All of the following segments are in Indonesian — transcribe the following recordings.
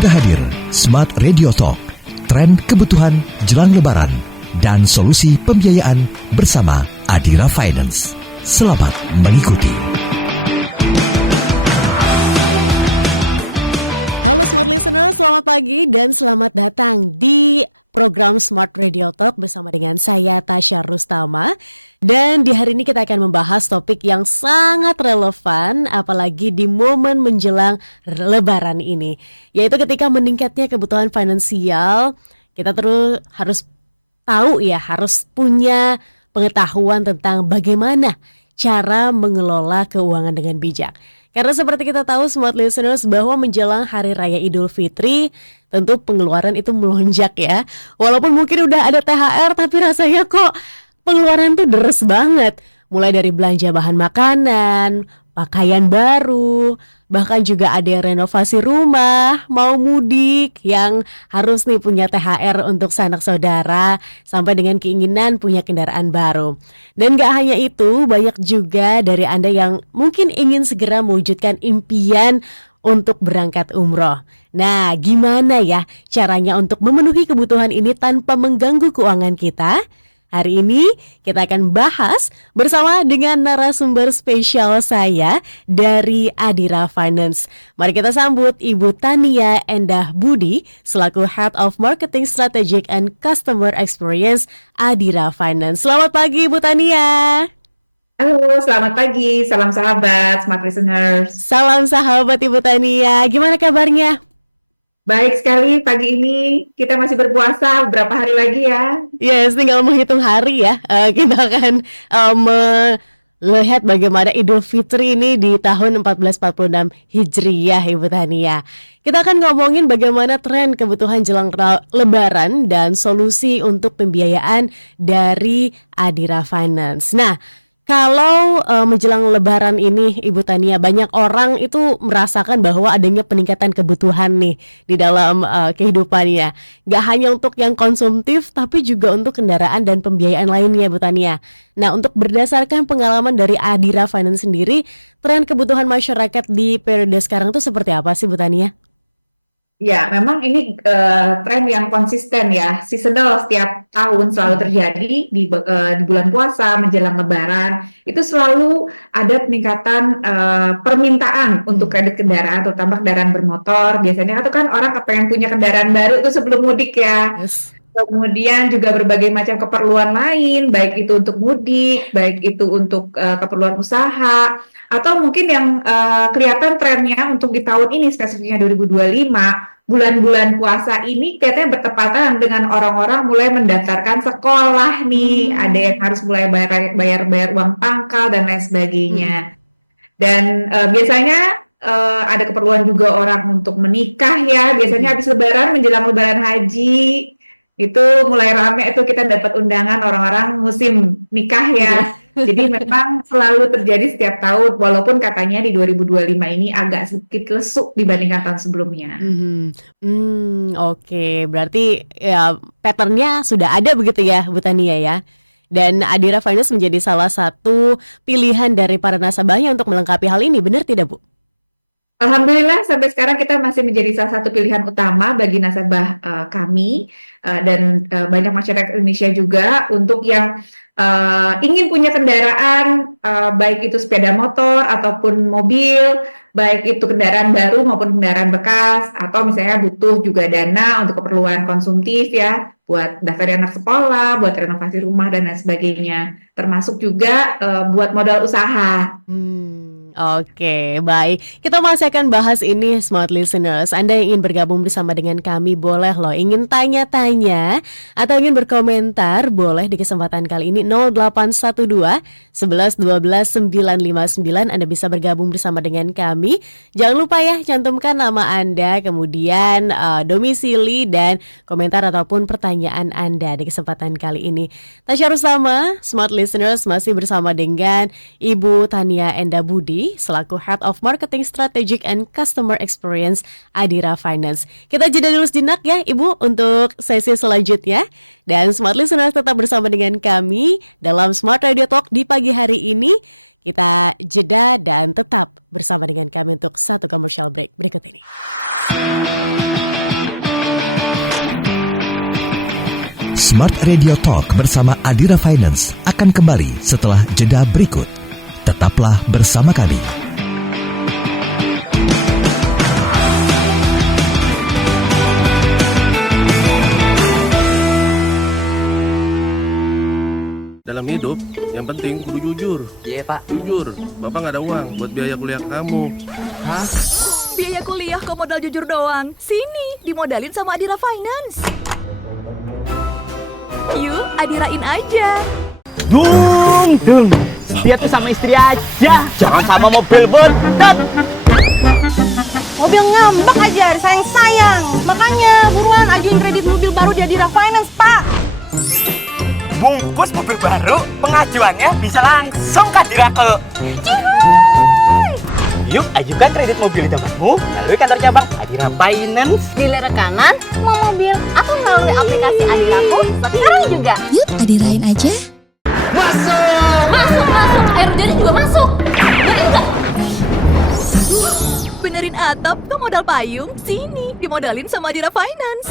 Segera hadir Smart Radio Talk, tren kebutuhan jelang lebaran dan solusi pembiayaan bersama Adira Finance. Selamat mengikuti. Halo Smart Listener, selamat pagi dan selamat datang di program Smart Radio Talk bersama dengan saya Tasya Rustama. Dan di hari ini kita akan membahas topik yang sangat relevan apalagi di momen menjelang lebaran ini, yaitu ketika meningkatnya kebutuhan finansial. Kita terus harus tahu ya, harus punya pengetahuan tentang bagaimana cara mengelola keuangan dengan bijak. Karena seperti kita tahu Smart Listeners bahwa menjelang Hari Raya Idul Fitri tentu pengeluaran itu melonjak ya. Walaupun mungkin udah ada THR tapi rasanya kok pengeluaran tuh deres banget. Mulai dari belanja bahan makanan, pakaian baru, bahkan juga ada yang renovasi rumah, mau mudik yang harus nih punya THR untuk sanak saudara, sampai dengan keinginan punya kendaraan baru. Dan gak hanya itu, banyak juga dari Anda yang mungkin ingin segera mewujudkan impian untuk berangkat umroh. Nah, gimana ya caranya untuk memenuhi kebutuhan ini tanpa mengganggu keuangan kita? Hari ini kita akan bahas bersama dengan narasumber spesial saya dari Adira Finance. Mari kita sambut Ibu Tania Endah Budi selaku Head of Marketing Strategic and Customer Experience Adira Finance. Selamat pagi Ibu Tania. Halo, selamat pagi. Salam sahabat, Smart Listeners. Salam sahabat Ibu Tania. Gimana kabarnya? Baik sekali, pagi ini kita masih berpuasa, berapa hari lagi ya? Yes, tinggal menghitung hari ya. Kita akan melihat bagaimana Idul Fitri ini di tahun 1446 Hijriyah, Ibu Tania. Kita akan ngomongin bagaimana tren kebutuhan jelang lebaran dan solusi untuk pembiayaan dari Adira Finance. Nah, kalau menjelang lebaran ini Ibu Tania, banyak orang itu merasakan bahwa adanya peningkatan kebutuhan nih di dalam kehidupannya. Gak hanya untuk yang konsumtif tapi juga untuk kendaraan dan pembiayaan lainnya Ibu Tania. Nah, untuk berdasarkan pengalaman dari Adira Finance sendiri, tren kebutuhan masyarakat di periode sekarang itu seperti apa sih Ibu Tania? Ya, memang ini tren yang konsisten ya, seasonal setiap tahun selalu terjadi di bulan puasa menjelang Lebaran. Itu selalu ada peningkatan permintaan untuk kredit kendaraan, terutama kendaraan bermotor. Biasanya itu kan orang kepengen punya kendaraan baru itu sebelum mudik ya. Yes. Kemudian juga berbagai macam keperluan lain, baik itu untuk mudik, baik itu untuk keperluan usaha, atau mungkin yang kelihatan trennya untuk di tahun ini spesifiknya 2025, bulan-bulan puasa ini kayaknya bertepatan dengan orang-orang mulai mendaftarkan sekolah nih, ada yang harus mulai bayar uang pangkal dan lain sebagainya. Dan biasanya ada keperluan juga orang untuk menikah ya, biasanya habis Lebaran menjelang Lebaran Haji. Itu mulai rame itu kita dapat undangan orang-orang musim nikah ya. Jadi memang selalu terjadi setiap tahun walaupun katanya di 2025 ini agak sedikit lesu dibandingkan tahun sebelumnya. Oke, berarti ya patternnya sudah ada begitu ya Bu Tania ya. Dan Adira Finance menjadi salah satu pilihan dari para nasabahnya untuk melengkapi hal ini, benar tidak Bu? Alhamdulillah sampai sekarang kita masih menjadi salah satu pilihan utama bagi nasabah kami dan banyak masyarakat Indonesia juga untuk yang ingin punya kendaraan baik itu sepeda motor ataupun mobil, baik itu kendaraan baru maupun kendaraan bekas, atau misalnya butuh juga dana untuk keperluan konsumtif ya, buat daftar anak sekolah, buat renovasi rumah dan lain sebagainya, termasuk juga buat modal usaha. Oke, baik. Kita masih akan bahas ini Smart Listeners. Anda yang ingin bergabung bersama dengan kami boleh loh. Ingin tanya-tanya atau ingin berkomentar boleh di kesempatan kali ini 0812 11 12 959. Anda bisa bergabung bersama dengan kami. Jangan lupa ya cantumkan nama Anda, kemudian domisili dan komentar ataupun pertanyaan Anda di kesempatan kali ini. Tasya Rustama, Smart Listeners masih bersama dengan Ibu Tania Endah Budi selaku Head of Marketing Strategic and Customer Experience Adira Finance. Kita jeda dulu sejenak ya Ibu untuk sesi selanjutnya. Dan Smart Listeners tetap bersama dengan kami dalam Smart Radio Talk di pagi hari ini. Kita jeda dan tetap bersama dengan kami untuk satu commercial break berikut ini. Smart Radio Talk bersama Adira Finance akan kembali setelah jeda berikut. Tetaplah bersama kami. Dalam hidup, yang penting kudu jujur. Iya, Pak. Jujur, Bapak nggak ada uang buat biaya kuliah kamu. Hah? Biaya kuliah kok modal jujur doang? Sini, dimodalin sama Adira Finance. Yuk, Adirain aja. Dung. Setia tuh sama istri aja. Jangan sama mobil betot. Mobil ngambek aja, sayang-sayang. Makanya buruan ajuin kredit mobil baru di Adira Finance, Pak. Bungkus mobil baru, pengajuannya bisa langsung ke Adirakel. Yuk, ajukan kredit mobilitasmu melalui kantor cabang Adira Finance. Di layar kanan, mau mobil atau melalui aplikasi Adiraku sekarang juga. Yuk, Adirain aja. Masuk. Air hujannya juga masuk. Bener nggak? Benerin atap ke modal payung? Sini, dimodalin sama Adira Finance.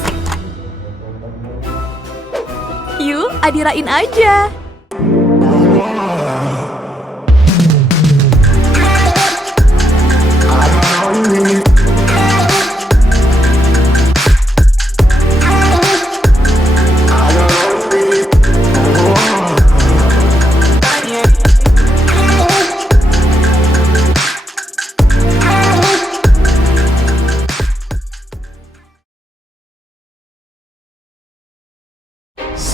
Yuk, Adirain aja.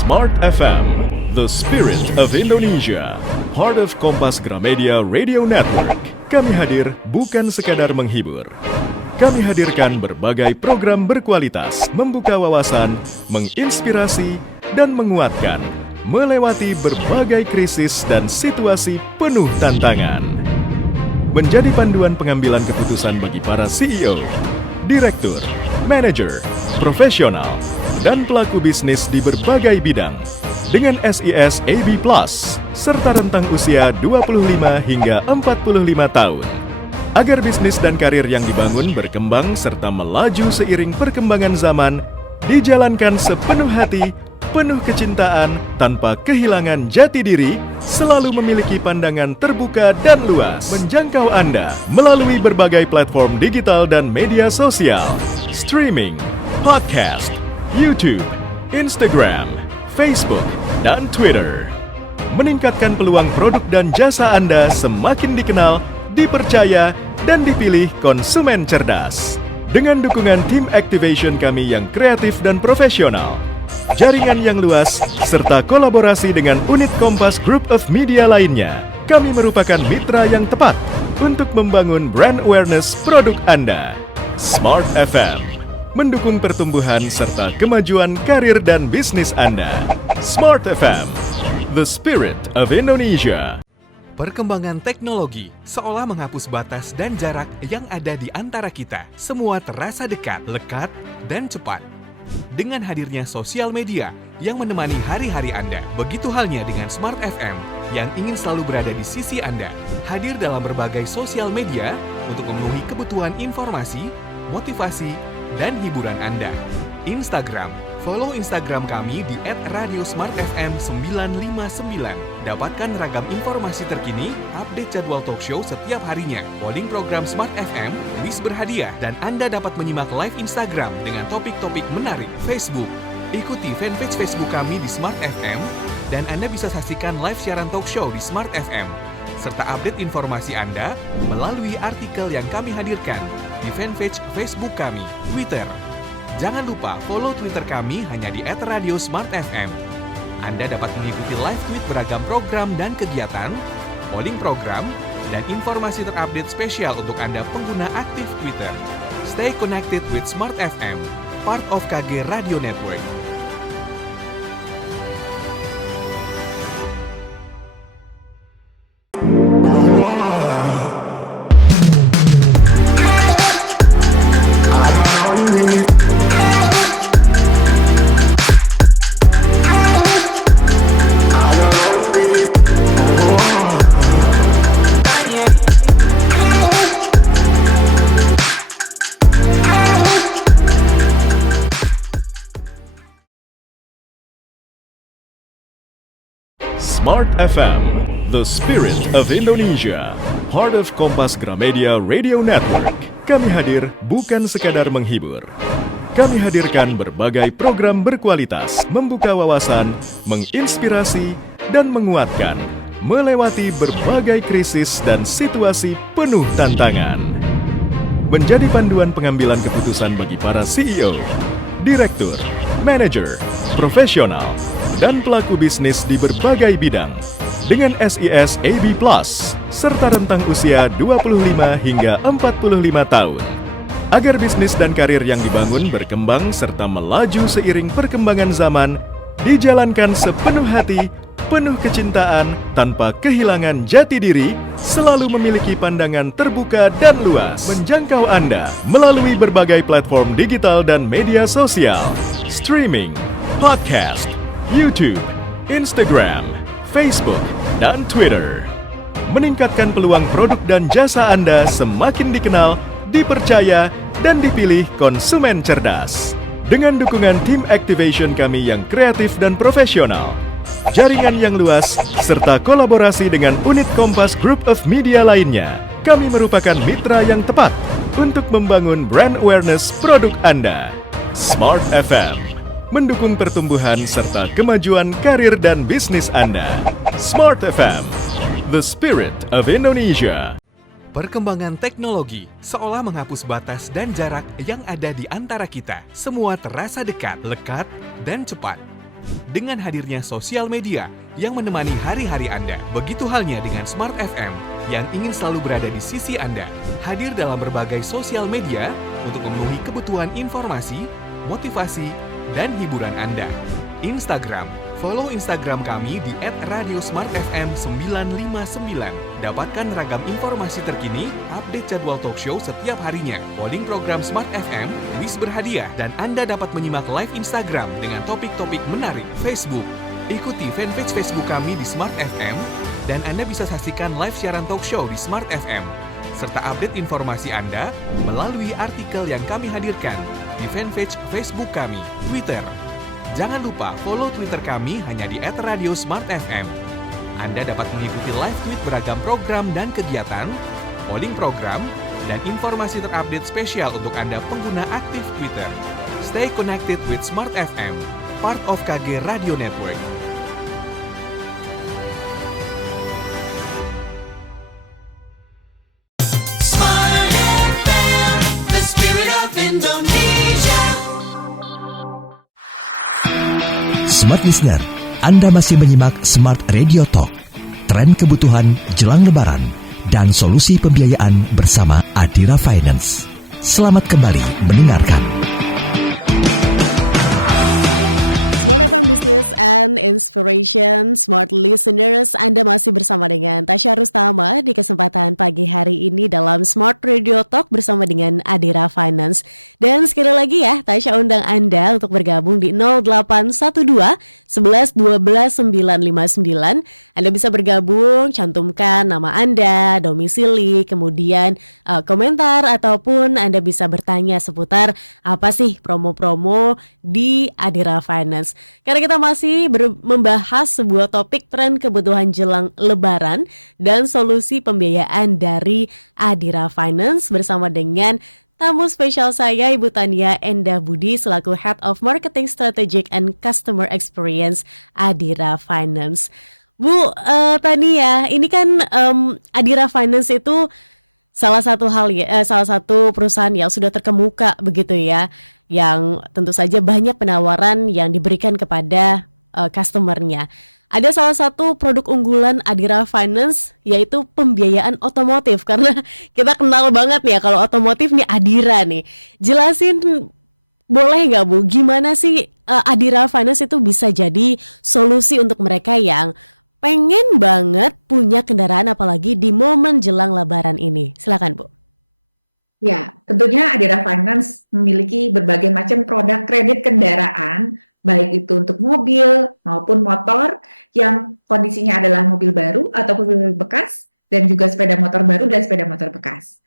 Smart FM, the spirit of Indonesia, part of Kompas Gramedia Radio Network. Kami hadir bukan sekadar menghibur. Kami hadirkan berbagai program berkualitas, membuka wawasan, menginspirasi, dan menguatkan, melewati berbagai krisis dan situasi penuh tantangan. Menjadi panduan pengambilan keputusan bagi para CEO, direktur, manajer, profesional, dan pelaku bisnis di berbagai bidang dengan SIS AB+, serta rentang usia 25 hingga 45 tahun. Agar bisnis dan karir yang dibangun berkembang serta melaju seiring perkembangan zaman, dijalankan sepenuh hati, penuh kecintaan, tanpa kehilangan jati diri, selalu memiliki pandangan terbuka dan luas, menjangkau Anda melalui berbagai platform digital dan media sosial, streaming, podcast, YouTube, Instagram, Facebook, dan Twitter. Meningkatkan peluang produk dan jasa Anda semakin dikenal, dipercaya, dan dipilih konsumen cerdas. Dengan dukungan tim activation kami yang kreatif dan profesional, jaringan yang luas, serta kolaborasi dengan unit Kompas Group of Media lainnya, kami merupakan mitra yang tepat untuk membangun brand awareness produk Anda. Smart FM mendukung pertumbuhan serta kemajuan karir dan bisnis Anda. Smart FM, the spirit of Indonesia. Perkembangan teknologi seolah menghapus batas dan jarak yang ada di antara kita. Semua terasa dekat, lekat, dan cepat. Dengan hadirnya sosial media yang menemani hari-hari Anda. Begitu halnya dengan Smart FM yang ingin selalu berada di sisi Anda. Hadir dalam berbagai sosial media untuk memenuhi kebutuhan informasi, motivasi, dan hiburan Anda. Instagram, follow Instagram kami di @radiosmartfm959. Dapatkan ragam informasi terkini, update jadwal talk show setiap harinya, polling program Smart FM, list berhadiah, dan Anda dapat menyimak live Instagram dengan topik-topik menarik. Facebook, ikuti fanpage Facebook kami di Smart FM, dan Anda bisa saksikan live siaran talk show di Smart FM, serta update informasi Anda melalui artikel yang kami hadirkan di fanpage Facebook kami. Twitter, jangan lupa follow Twitter kami hanya di @radiosmartfm. Anda dapat mengikuti live tweet beragam program dan kegiatan, polling program, dan informasi terupdate spesial untuk Anda pengguna aktif Twitter. Stay connected with Smart FM, part of KG Radio Network. Smart FM, the spirit of Indonesia, part of Kompas Gramedia Radio Network. Kami hadir bukan sekadar menghibur. Kami hadirkan berbagai program berkualitas, membuka wawasan, menginspirasi, dan menguatkan, melewati berbagai krisis dan situasi penuh tantangan. Menjadi panduan pengambilan keputusan bagi para CEO, direktur, manajer, profesional, dan pelaku bisnis di berbagai bidang dengan SIS AB+, serta rentang usia 25 hingga 45 tahun. Agar bisnis dan karir yang dibangun berkembang serta melaju seiring perkembangan zaman, dijalankan sepenuh hati, penuh kecintaan, tanpa kehilangan jati diri, selalu memiliki pandangan terbuka dan luas, menjangkau Anda melalui berbagai platform digital dan media sosial, streaming, podcast, YouTube, Instagram, Facebook, dan Twitter. Meningkatkan peluang produk dan jasa Anda semakin dikenal, dipercaya, dan dipilih konsumen cerdas. Dengan dukungan tim activation kami yang kreatif dan profesional, jaringan yang luas, serta kolaborasi dengan unit Kompas Group of Media lainnya, kami merupakan mitra yang tepat untuk membangun brand awareness produk Anda. Smart FM mendukung pertumbuhan serta kemajuan karir dan bisnis Anda. Smart FM, the spirit of Indonesia. Perkembangan teknologi seolah menghapus batas dan jarak yang ada di antara kita. Semua terasa dekat, lekat, dan cepat. Dengan hadirnya sosial media yang menemani hari-hari Anda, begitu halnya dengan Smart FM yang ingin selalu berada di sisi Anda. Hadir dalam berbagai sosial media untuk memenuhi kebutuhan informasi, motivasi, dan hiburan Anda. Instagram, follow Instagram kami di @radiosmartfm959. Dapatkan ragam informasi terkini, update jadwal talk show setiap harinya, polling program Smart FM, kuis berhadiah, dan Anda dapat menyimak live Instagram dengan topik-topik menarik. Facebook, ikuti fanpage Facebook kami di Smart FM, dan Anda bisa saksikan live siaran talk show di Smart FM, serta update informasi Anda melalui artikel yang kami hadirkan di fanpage Facebook kami. Twitter, jangan lupa follow Twitter kami hanya di @radiosmartfm. Anda dapat mengikuti live tweet beragam program dan kegiatan, polling program, dan informasi terupdate spesial untuk Anda pengguna aktif Twitter. Stay connected with Smart FM, part of KG Radio Network. Smart FM, the spirit of Indonesia. Smart Listener, Anda masih menyimak Smart Radio Talk, tren kebutuhan jelang lebaran, dan solusi pembiayaan bersama Adira Finance. Selamat kembali mendengarkan. Smart FM Business and Inspiration, Smart Listeners, Anda masih bersama dengan Tasya Rustama di kesempatan pagi hari ini dalam Smart Radio Talk bersama dengan Adira Finance. Dan sekali lagi ya, Tasya undang Anda untuk bergabung di 0812 11 12 959. Anda bisa bergabung, cantumkan nama Anda, domisili, kemudian komentar, ataupun Anda bisa bertanya seputar apa sih promo-promo di Adira Finance. Karena kita masih membahas sebuah topik tren kebutuhan jelang lebaran dan solusi pembiayaan dari Adira Finance bersama dengan tamu spesial saya, Ibu Tania Endah Budi selaku Head of Marketing Strategic and Customer Experience Adira Finance. Bu Tania, ini kan Adira Finance itu salah satu perusahaan yang sudah terkemuka begitu ya, yang tentu saja banyak penawaran yang diberikan kepada customer-nya. Ada salah satu produk unggulan Adira Finance yaitu pembiayaan otomotif, karena kita kenal banget ya kalau otomotif nih Adira nih. Jelasin boleh nggak Bu, gimana sih Adira Finance itu bisa jadi solusi untuk mereka yang pengen banget punya kendaraan apalagi di momen jelang lebaran ini? Silakan Bu. Ya, tentunya Adira Finance memiliki berbagai macam produk kredit kendaraan, baik itu untuk mobil maupun motor yang kondisinya adalah mobil baru ataupun mobil bekas, dan juga sepeda motor baru dan sepeda motor bekas.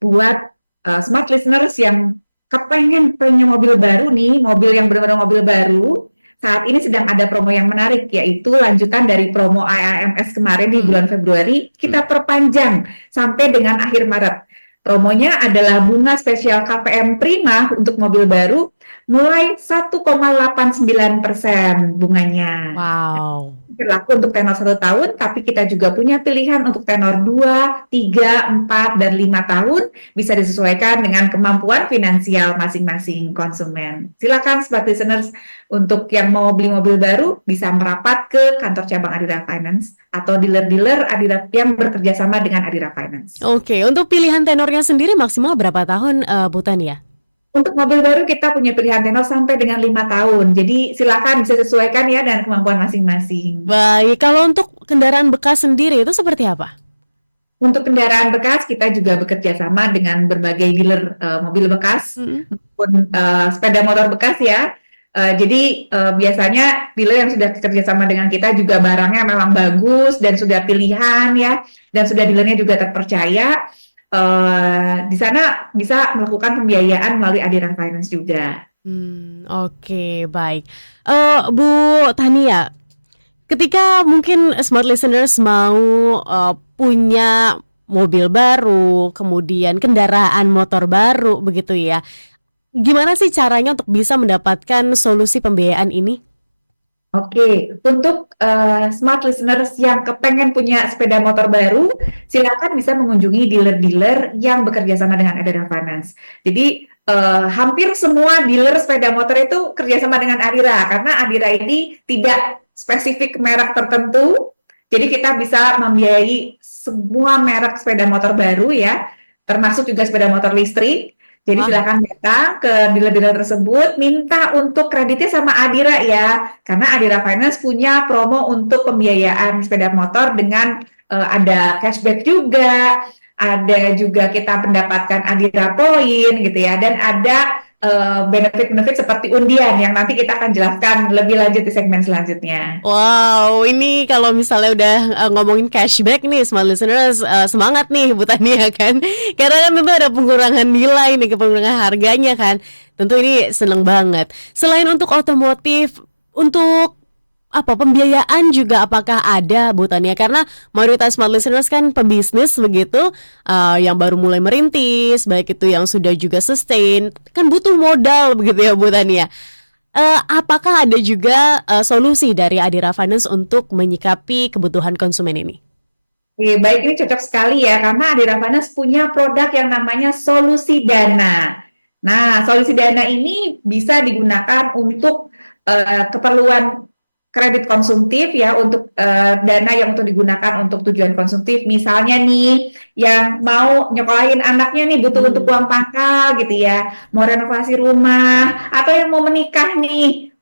Buat smart listeners yang kepengen punya mobil baru nih, mobil yang benar-benar mobil baru, saat ini sedang ada promo yang menarik, yaitu lanjutan dari promo IAMS kemarin di bulan Februari, kita perpanjang sampai dengan akhir Maret. Promonya adalah bunga spesial KPM Prima untuk mobil baru mulai 1,89% bunganya. Wow. Berlaku untuk tenor 1 tahun, tapi kita juga punya pilihan untuk tenor 2, 3, 4, dan 5 tahun, bisa disesuaikan dengan kemampuan finansial masing-masing konsumen. Silakan Smart Listeners, untuk yang mau beli mobil baru, bisa merapat ke kantor cabang Adira Finance atau dealer-dealer Adira yang bekerja sama dengan Adira Finance. Oke, untuk pilihan tenornya sendiri maksimal berapa tahun, Bu Tania? Untuk mobil baru kita punya pilihan tenor sampai dengan 5 tahun. Jadi silakan bisa sesuaikan ya dengan kemampuan masing-masing. Baik, kalau untuk kendaraan bekas sendiri itu seperti apa? Untuk kendaraan bekas kita juga bekerja sama dengan berbagai dealer mobil bekas maupun sepeda motor bekas ya. Jadi biasanya dealer yang sudah bekerja sama dengan kita juga barangnya memang bagus dan sudah pilihan ya, dan sudah dealernya juga terpercaya. Di sana bisa melakukan pembiayaan melalui Adira Finance juga. Oke, baik. Bu Tania, ketika mungkin Smart Listeners mau punya mobil baru, kemudian kendaraan motor baru begitu ya, gimana sih caranya untuk bisa mendapatkan solusi pembiayaan ini? Oke, untuk Smart Listeners yang kepengen punya sepeda motor baru, silakan bisa mengunjungi dealer-dealer yang bekerja sama dengan Adira Finance. Jadi hampir semua dealer sepeda motor itu kerjasama dengan Adira, karena Adira ini tidak spesifik merek tertentu. Jadi kita bisa membiayai semua merek sepeda motor baru ya, termasuk juga sepeda motor listrik. Jadi silakan datang ke dealer-dealer tersebut, minta untuk kreditnya sama Adira ya, karena Adira Finance punya promo untuk pembiayaan sepeda motor dengan ada cashback juga, ada juga kita mendapatkan Adira Point gitu ya, dan ada benefit-benefit seperti undian yang nanti kita akan jelaskan lebih lanjut di segmen selanjutnya. Wow, ini kalau misalnya udah ngomongin cashback nih, Smart Listeners, semangat nih Bu Tania kan, karena kan tentu ada pengurangan nilai nih, pengurangan harganya kan, tentu ini seneng banget. Selain untuk otomotif, untuk pembiayaan juga apakah ada Bu Tania? Karena mayoritas Smart Listeners kan pebisnis begitu, yang baru mulai merintis, baik itu yang sudah juga sustain, kan butuh modal begitu ya Bu Tania. Apakah ada juga solusi dari Adira Finance untuk menyikapi kebutuhan konsumen ini? Oke, baik, ini cocok sekali ya, karena Adira Finance punya produk yang namanya solusi dana. Nah, solusi dana ini bisa digunakan untuk keperluan kredit konsumtif ya, untuk dana yang untuk digunakan untuk tujuan konsumtif. Misalnya nih, yang mau nyekolahin anaknya nih butuh untuk uang pangkal gitu ya, mau renovasi rumah, atau yang mau menikah nih,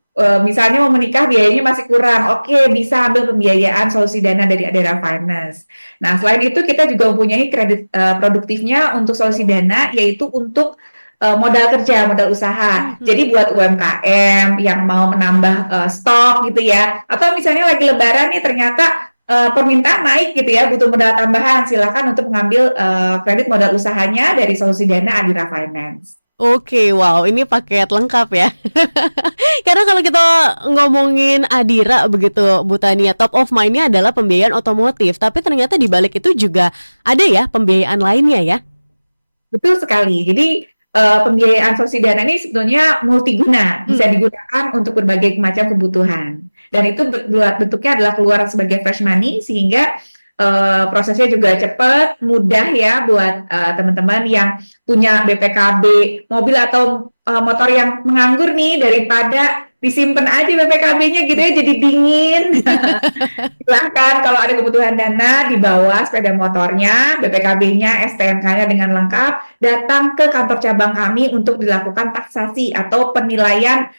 misalnya mau menikah biayanya masih kurang, oke, bisa ambil pembiayaan solusi dana dari Adira Finance. Nah, selain itu kita juga mempunyai kredit produktifnya untuk solusi dana, yaitu untuk modal kerja, modal usaha. Jadi buat UMKM yang mau menambah stok gitu ya, atau misalnya lagi lebaran nih ternyata permintaan naik gitu ya, butuh modal tambahan, silakan untuk mengambil kredit modal usahanya dari solusi dana Adira Finance. Oke, wow, ini paket lengkap ya. Karena kalau kita ngomongin Adira begitu Bu Tania, top of mind-nya adalah pembiayaan otomotif, tapi ternyata di balik itu juga ada ya pembiayaan lainnya ya. Betul sekali. Jadi pembiayaan solusi dana ini sebetulnya multiguna, bisa digunakan untuk berbagai macam kebutuhan. Dan itu bentuknya adalah keluar sebagai fresh money, sehingga prosesnya juga cepat, mudah ya buat teman-teman yang punya BPKB mobil atau motor yang menganggur nih, daripada disimpan aja BPKB-nya gitu ya, jadi dingin. Silahkan kalau ada kebutuhan dana, dibawa sepeda motornya, BPKB-nya, STNK-nya dengan lengkap, datang ke kantor cabang kami untuk dilakukan taksasi atau penilaian,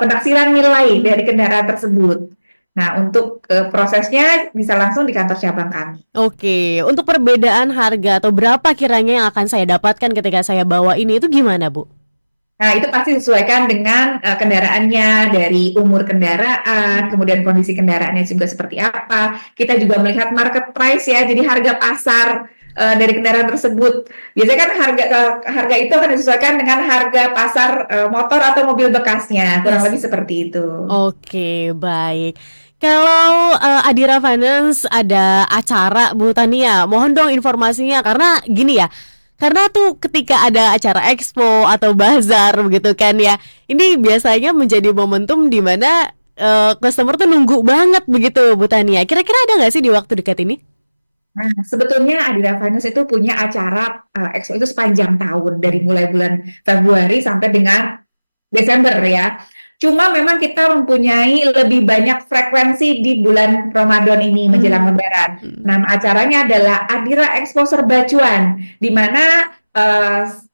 penaksiran nilai dari kendaraan tersebut. Nah, untuk prosesnya bisa langsung di kantor cabang kami. Oke, untuk perbedaan harga atau berapa kiranya yang akan saya dapatkan ketika saya bawa ini itu gimana Bu? Nah, itu pasti disesuaikan dengan kendaraannya, dari umur kendaraan, kemudian kondisi kendaraannya juga seperti apa. Kita juga melihat market price ya, jadi harga pasar dari kendaraan tersebut. Biasanya kan harga itu akan disesuaikan dengan harga pasar motor atau mobil bekasnya, kurang lebih seperti itu. Oke, baik. Kalau Adira Finance ada acara Bu Tania, mohon dong informasinya karena gini ya. Karena tuh ketika ada acara expo atau bazar begitu kan ya, ini biasanya menjadi momentum di mana customer tuh nunggu banget begitu Bu Tania. Kira-kira ada nggak sih di waktu dekat ini? Nah, sebetulnya Adira Finance itu punya acara expo itu sepanjang tahun dari mulai bulan Februari sampai dengan Desember ya. Cuma memang kita mempunyai lebih banyak frekuensi di bulan Ramadan ini menjelang Lebaran. Nama acaranya adalah Adira Expo Serba Cuan, di mana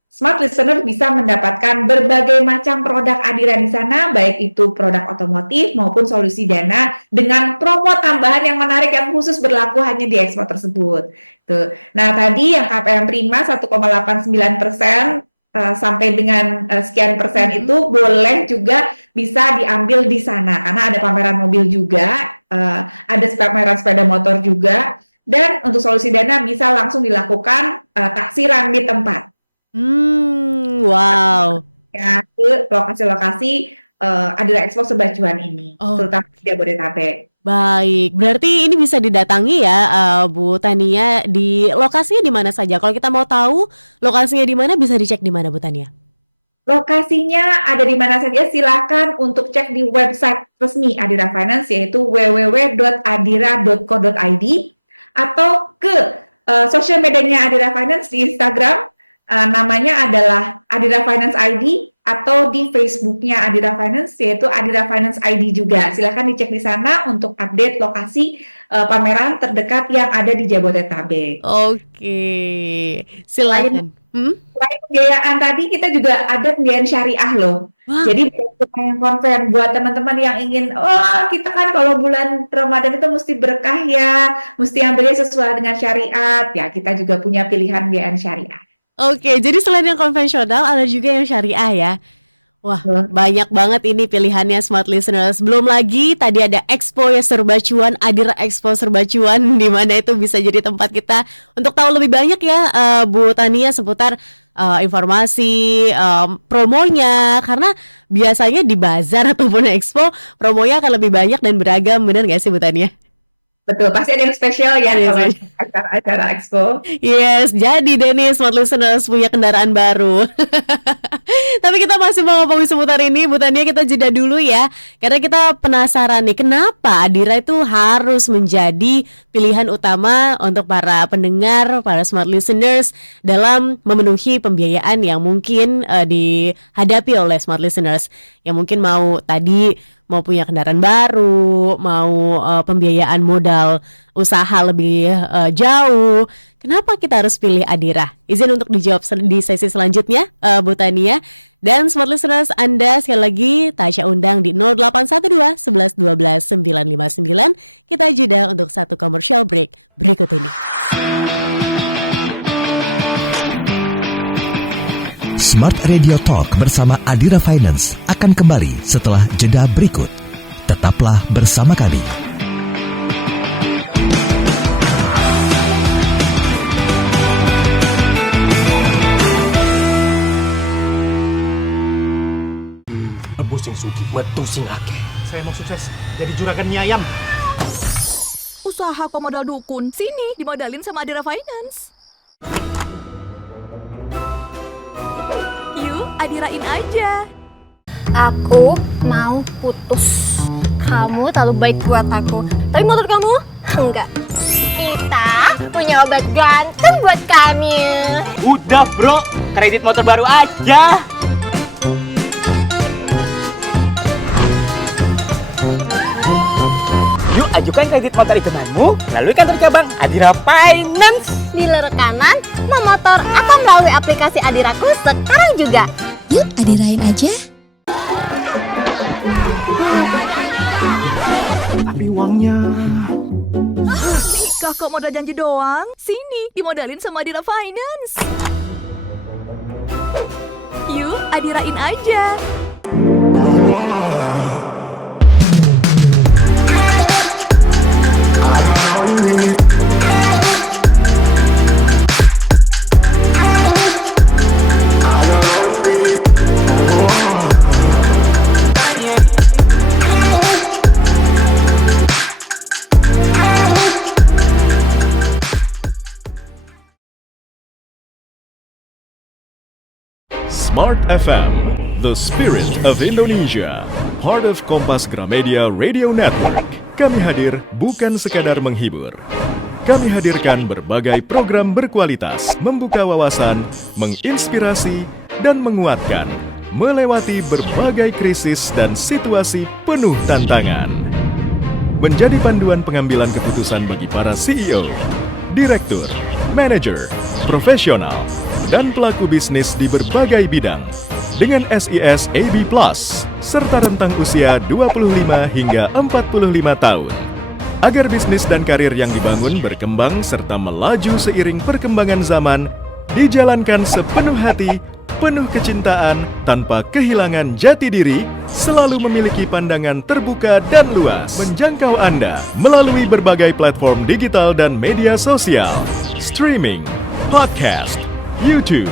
smart listener bisa mendapatkan berbagai macam produk Adira di sana, baik itu produk otomotif maupun solusi dana dengan promo tambahan yang menarik yang khusus berlaku hanya di expo tersebut. Tuh. Nah, tadi yang KPM Prima 1,89% sampai dengan sekian persen itu boleh juga bisa diambil di sana karena ada pameran mobil juga, ada pameran sepeda motor juga, dan untuk solusi dana bisa langsung dilakukan taksiran di tempat. Wow. Ya, ke lokasi-lokasi Adira Expo Serba Cuan ini, terutama di Jabodetabek. Baik, berarti ini bisa didatangi ya Bu Tania, di lokasinya di mana saja. Kalau kita mau tahu lokasinya di mana, bisa dicek di mana Bu Tania? Lokasinya ada di mana saja, silakan untuk cek di website resmi Adira Finance yaitu www.adira.co.id atau ke sosial medianya Adira Finance di Instagram, namanya adalah Adira Finance ID, atau di Facebooknya Adira Finance yaitu Adira Finance ID juga. Silakan dicek di sana untuk update lokasi pameran terdekat yang ada di Jabodetabek. Oke, silakan. Selain pembiayaan tadi, kita juga ada pembiayaan syariah loh. Jadi konven buat teman-teman yang ingin, kita kan kalau bulan Ramadan itu mesti berkah ya, mesti ambilnya sesuai dengan syariat. Ya, kita juga punya pilihan pembiayaan syariah. Oke, jadi selain yang konvensional ada juga yang syariah ya. Wah, banyak banget ini pilihannya smart listeners. Belum lagi tadi ada Expo ya Serba Cuan, Adira Expo Serba Cuan, di mana itu bisa jadi tempat kita untuk tahu lebih banyak ya Bu Tania seputar informasi promonya, karena biasanya di bazar ataupun expo promonya akan lebih banyak dan beragam, benar nggak sih Bu Tania? Betul, pasti ada yang spesial ya kalau acara expo. Yes, jadi Denny smart listeners punya kendaraan baru. Tapi kita masih mau ngomongin seputar ini, Bu Tania, kita jeda dulu ya. Karena kita penasaran nih, kenapa Adira itu harus menjadi pilihan utama untuk para pendengar, para smart listeners dalam memenuhi pembiayaan yang mungkin dihadapi oleh smart listeners. Yang mungkin mau punya kendaraan baru, mau pembiayaan modal usaha lebih jauh. Kenapa kita harus pilih Adira? Izin untuk dijawab di sesi selanjutnya, Bu Tania. Dan smart listeners, Anda sekali lagi Tasya undang di 0812 11 12 959. Kita jeda untuk satu commercial break berikut ini. Smart Radio Talk bersama Adira Finance akan kembali setelah jeda berikut. Tetaplah bersama kami. Sing suki metu sing akeh. Saya mau sukses jadi juragan mie ayam. Usaha pemodal dukun, sini dimodalin sama Adira Finance. Yuk, Adirain aja. Aku mau putus. Kamu terlalu baik buat aku. Tapi menurut kamu? Enggak. Kita punya obat ganteng buat kami. Udah bro, kredit motor baru aja. Yuk ajukan kredit motor hitunganmu melalui kantor cabang Adira Finance. Dealer rekanan, mau motor atau melalui aplikasi Adiraku sekarang juga. Yuk Adirain aja. Tapi uangnya... Nikah kok modal janji doang? Sini dimodalin sama Adira Finance. Yuk Adirain aja. Smart FM, the spirit of Indonesia, part of Kompas Gramedia Radio Network. Kami hadir bukan sekadar menghibur. Kami hadirkan berbagai program berkualitas, membuka wawasan, menginspirasi, dan menguatkan, melewati berbagai krisis dan situasi penuh tantangan. Menjadi panduan pengambilan keputusan bagi para CEO, direktur, manajer, profesional, dan pelaku bisnis di berbagai bidang dengan SIS AB+, serta rentang usia 25 hingga 45 tahun. Agar bisnis dan karir yang dibangun berkembang serta melaju seiring perkembangan zaman, dijalankan sepenuh hati, penuh kecintaan, tanpa kehilangan jati diri, selalu memiliki pandangan terbuka dan luas, menjangkau Anda melalui berbagai platform digital dan media sosial, streaming, podcast, YouTube,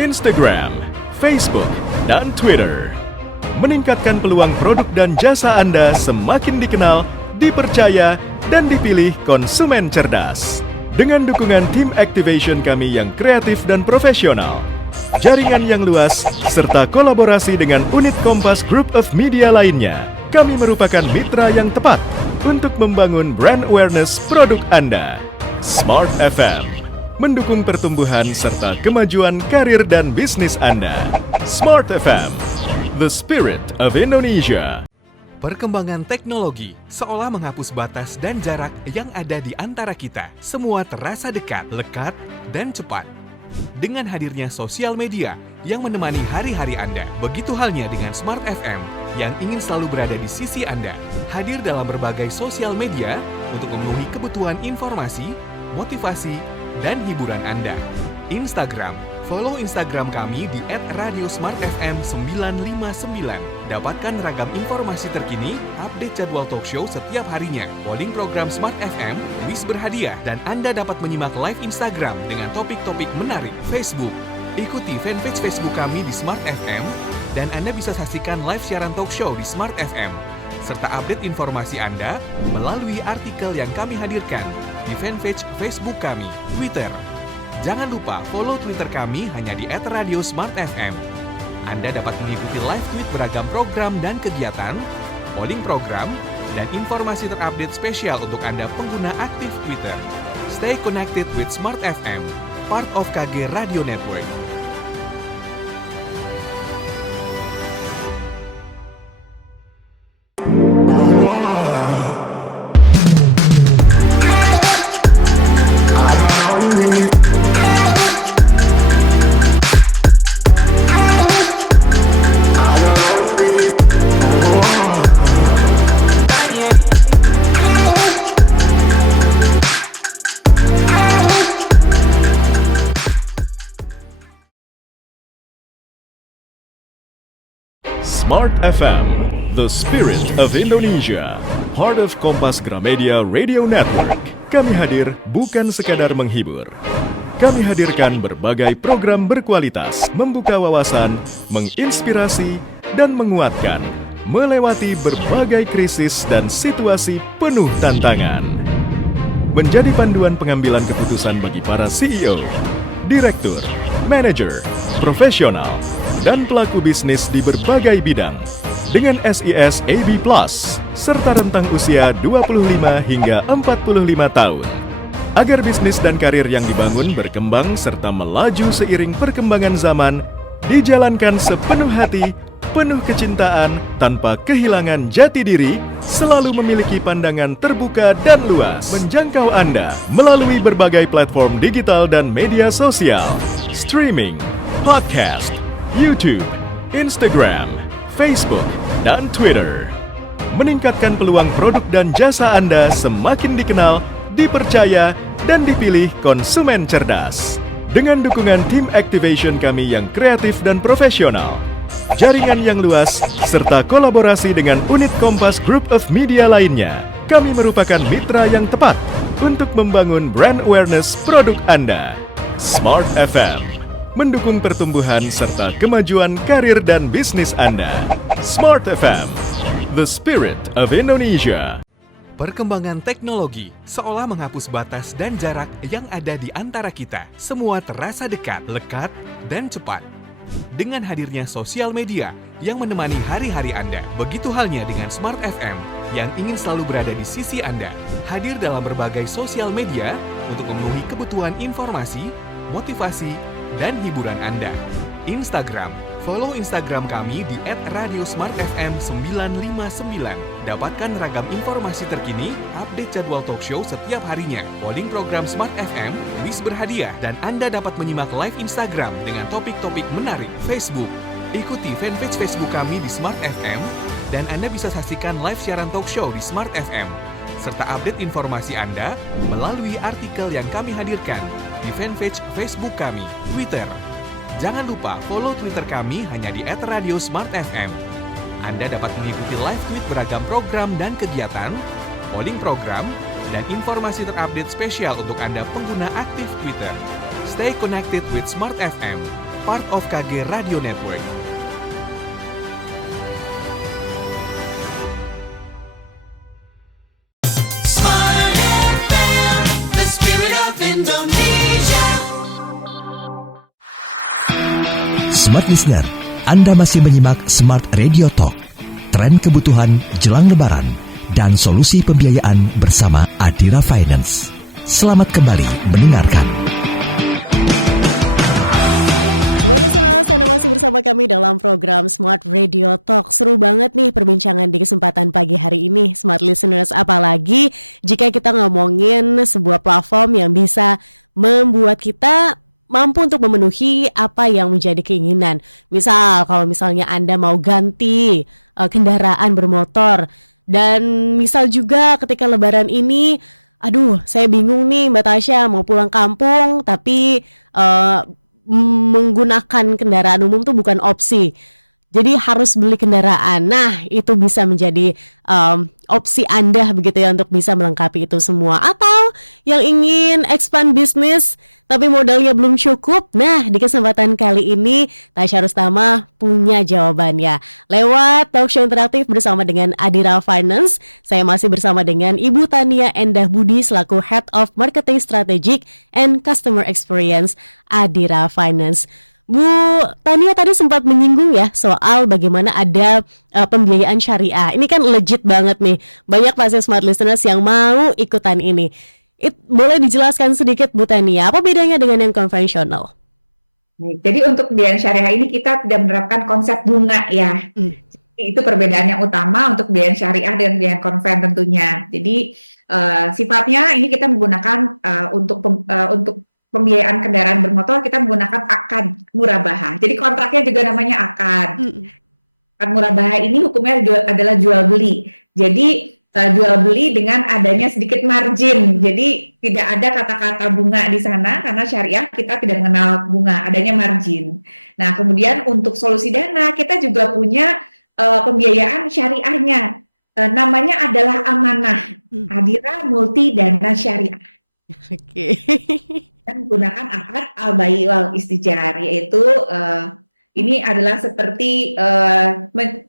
Instagram, Facebook, dan Twitter. Meningkatkan peluang produk dan jasa Anda semakin dikenal, dipercaya, dan dipilih konsumen cerdas. Dengan dukungan tim activation kami yang kreatif dan profesional, jaringan yang luas, serta kolaborasi dengan unit Kompas Group of Media lainnya, kami merupakan mitra yang tepat untuk membangun brand awareness produk Anda. Smart FM mendukung pertumbuhan serta kemajuan karir dan bisnis Anda. Smart FM, the spirit of Indonesia. Perkembangan teknologi seolah menghapus batas dan jarak yang ada di antara kita. Semua terasa dekat, lekat, dan cepat. Dengan hadirnya sosial media yang menemani hari-hari Anda, begitu halnya dengan Smart FM yang ingin selalu berada di sisi Anda. Hadir dalam berbagai sosial media untuk memenuhi kebutuhan informasi, motivasi, dan hiburan Anda. Instagram, follow Instagram kami di @radiosmartfm959. Dapatkan ragam informasi terkini, update jadwal talk show setiap harinya, polling program Smart FM, kuis berhadiah, dan Anda dapat menyimak live Instagram dengan topik-topik menarik. Facebook, ikuti fanpage Facebook kami di Smart FM, dan Anda bisa saksikan live siaran talk show di Smart FM, serta update informasi Anda melalui artikel yang kami hadirkan di fanpage Facebook kami. Twitter, jangan lupa follow Twitter kami hanya di @radiosmartfm. Anda dapat mengikuti live tweet beragam program dan kegiatan, polling program, dan informasi terupdate spesial untuk Anda pengguna aktif Twitter. Stay connected with Smart FM, part of KG Radio Network. Smart FM, the spirit of Indonesia, part of Kompas Gramedia Radio Network. Kami hadir bukan sekadar menghibur. Kami hadirkan berbagai program berkualitas, membuka wawasan, menginspirasi, dan menguatkan, melewati berbagai krisis dan situasi penuh tantangan. Menjadi panduan pengambilan keputusan bagi para CEO, direktur, manajer, profesional, dan pelaku bisnis di berbagai bidang dengan SIS AB+, serta rentang usia 25 hingga 45 tahun. Agar bisnis dan karir yang dibangun berkembang serta melaju seiring perkembangan zaman, dijalankan sepenuh hati, penuh kecintaan, tanpa kehilangan jati diri, selalu memiliki pandangan terbuka dan luas, menjangkau Anda melalui berbagai platform digital dan media sosial, streaming, podcast, YouTube, Instagram, Facebook, dan Twitter. Meningkatkan peluang produk dan jasa Anda semakin dikenal, dipercaya, dan dipilih konsumen cerdas. Dengan dukungan tim activation kami yang kreatif dan profesional, jaringan yang luas, serta kolaborasi dengan unit Kompas Group of Media lainnya, kami merupakan mitra yang tepat untuk membangun brand awareness produk Anda. Smart FM mendukung pertumbuhan serta kemajuan karir dan bisnis Anda. Smart FM, the spirit of Indonesia. Perkembangan teknologi seolah menghapus batas dan jarak yang ada di antara kita. Semua terasa dekat, lekat, dan cepat. Dengan hadirnya sosial media yang menemani hari-hari Anda, begitu halnya dengan Smart FM yang ingin selalu berada di sisi Anda, hadir dalam berbagai sosial media untuk memenuhi kebutuhan informasi, motivasi, dan hiburan Anda. Instagram, follow Instagram kami di @radiosmartfm959. Dapatkan ragam informasi terkini, update jadwal talk show setiap harinya, polling program Smart FM, list berhadiah, dan Anda dapat menyimak live Instagram dengan topik-topik menarik. Facebook, ikuti fanpage Facebook kami di Smart FM, dan Anda bisa saksikan live siaran talk show di Smart FM, serta update informasi Anda melalui artikel yang kami hadirkan di fanpage Facebook kami. Twitter, jangan lupa follow Twitter kami hanya di @radiosmartfm. Anda dapat mengikuti live tweet beragam program dan kegiatan, polling program, dan informasi terupdate spesial untuk Anda pengguna aktif Twitter. Stay connected with Smart FM, part of KG Radio Network. Smart FM, the spirit of Indonesia. Smart Listener, Anda masih menyimak Smart Radio Talk, tren kebutuhan jelang lebaran, dan solusi pembiayaan bersama Adira Finance. Selamat kembali mendengarkan. Smart Listeners, Anda masih bersama kami dalam program Smart Radio Talk. Seru banget nih perbincangan di kesempatan pagi hari ini, Smart Listeners. Apalagi jika kita ngomongin sebuah platform yang bisa membuat kita mampu untuk memenuhi apa yang menjadi keinginan. Misal, kalau misalnya Anda mau ganti kendaraan bermotor, dan misal juga ketika lebaran ini, aduh saya bingung nih Mbak Tasya, mau pulang kampung tapi menggunakan kendaraan umum tuh bukan opsi. Jadi harus beli kendaraan. Nah, itu bisa menjadi opsi Anda begitu ya untuk bisa melengkapi itu semua. Atau yang ingin expand bisnis tapi modalnya belum cukup. Nah, di kesempatan kali ini Tasya Rustama punya jawabannya. Lewat talk show interaktif bersama dengan Adira Finance, saya masih bersama dengan Ibu Tania Endah Budi selaku Head of Marketing Strategic and Customer Experience Adira Finance. Bu Tania tadi sempat menyinggung ya soal bagaimana ada pembiayaan syariah. Ini kan legit banget nih. Banyak pasti Smart Listeners yang mau ikutan ini. Boleh dijelaskan sedikit Bu Tania, apa bedanya dengan yang konvensional? Jadi untuk pembiayaan syariah ini kita tidak menerapkan konsep bunga ya. Itu perbedaan yang utama untuk pembiayaan syariah dan pembiayaan konven tentunya. Jadi sifatnya ini kita menggunakan untuk pembiayaan kendaraan bermotor kita menggunakan akad murabahah. Jadi kontraknya juga namanya akad. Akad murabahah ini hukumnya adalah jual beli. Jadi jual beli dengan adanya sedikit margin. Jadi tidak ada kata-kata bunga di sana karena syariah kita tidak mengenal bunga, adanya margin. Nah, kemudian untuk solusi dana kita juga punya pembiayaan syariahnya. Namanya adalah amanah. Adira Multi Dana Syariah. Oke. Dan menggunakan akad al-bai' wal istijar, yaitu ini adalah seperti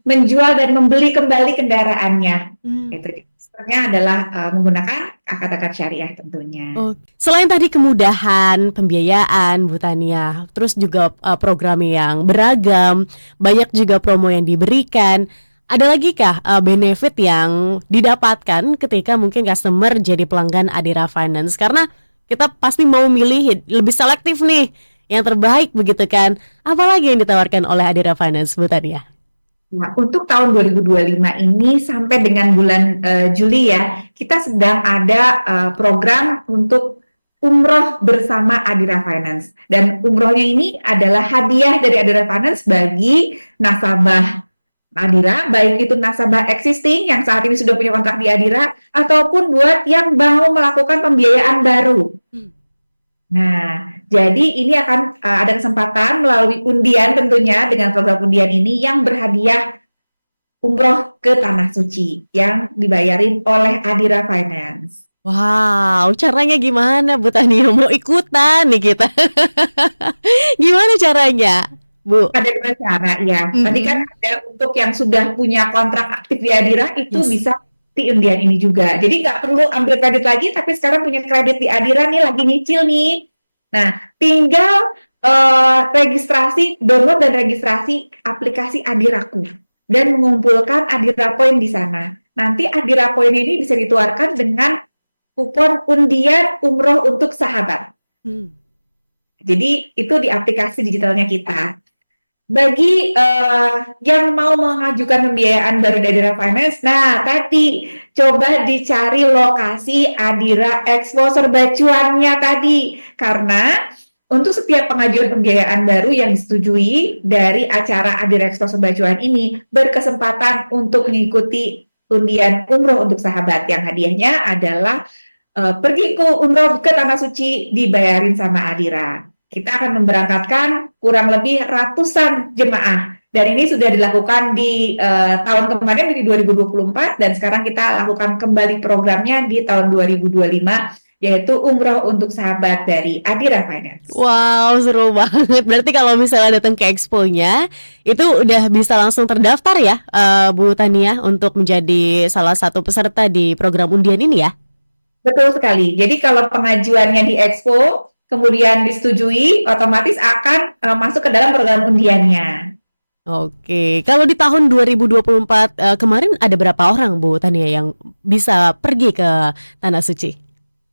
menjual dan membeli kembali kendaraannya. Itu sistemnya adalah menggunakan akad-akad syariah tentunya. Selain tadi kemudahan pembiayaan Bu Tania, terus juga program yang beragam, banyak juga promo yang diberikan. Ada lagi kah benefit yang didapatkan ketika mungkin customer jadi pelanggan Adira Finance? Karena kita pasti mau milih lebih selektif nih, yang terbaik begitu kan. Apalagi yang ditawarkan oleh Adira Finance, Bu Tania? Nah, untuk tahun 2025 ini sampai dengan bulan Juli ya, kita sedang ada program untuk umroh bersama Adira Finance. Dan umrohnya ini adalah hadiah dari Adira Finance bagi nasabah Adira, baik itu nasabah existing yang saat ini sudah punya kontrak di Adira, ataupun buat yang mau melakukan pembiayaan baru. Nah, jadi ini akan ada kesempatan melalui undian tentunya dengan program undian ini yang berhadiah umroh ke Tanah Suci yang dibayarin oleh Adira Finance. Wow, caranya gimana Bu Tania? Mau ikutan nih kita. Gimana caranya, Bu? Ada dua cara ya. Tadi kan ada untuk yang sudah punya kontrak aktif di Adira itu bisa di undian ini juga. Jadi nggak perlu ambil kredit lagi, tapi sekarang punya kredit di Adira nih lagi nyicil nih. Nah, tinggal download dan registrasi aplikasi Adiraku dan mengumpulkan Adira Point di sana. Nanti Adira Point ini bisa ditukarkan dengan kupon undian umroh untuk sahabat. Jadi itu di aplikasi digitalnya kita. Bagi yang mau mengajukan pembiayaan baru dari Adira Finance, nah tadi coba dicari lokasi Adira Expo Serba Cuannya tadi, karena untuk setiap pengajuan pembiayaan baru yang disetujui dari acara Adira Expo Serba Cuan ini berkesempatan untuk mengikuti undian umroh untuk sahabat yang hadiahnya adalah pergi ke umroh ke Tanah Suci dibayarin sama Adira. Kita akan memberangkatkan kurang lebih ratusan jemaah. Dan ini sudah dilakukan di tahun kemarin di 2024 dan sekarang kita lakukan kembali programnya di tahun 2025 yaitu umroh untuk sahabat dari Adira Finance. Wow, seru banget. Berarti kalau misalnya datang ke expo-nya itu udah bisa langsung terdaftar ya, Bu Tania, untuk menjadi salah satu peserta di program undian ini ya? Betul sekali. Jadi kalau pengajuannya di expo kemudian disetujui, otomatis akan masuk ke dalam program undiannya. Oke, kalau di tahun 2024 kemarin ada berapa orang Bu Tania yang bisa pergi ke Tanah Suci?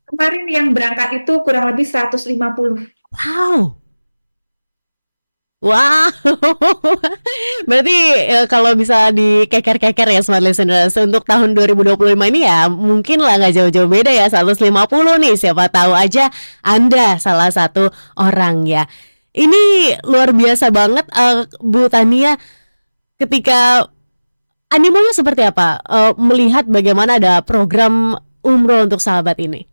Kemarin yang berangkat itu kurang lebih 150. Wow. Wow, berarti kalau bisa dikeker-keker ya Smart Listeners, untuk tahun 2025 ini ya mungkin lah nggak jauh-jauh beda ya, 150 nih, siapa tahu aja Anda salah satu orang ya. Ini luar biasa banget Bu Tania, ketika animonya seperti apa melihat bagaimana ada program umroh untuk sahabat ini?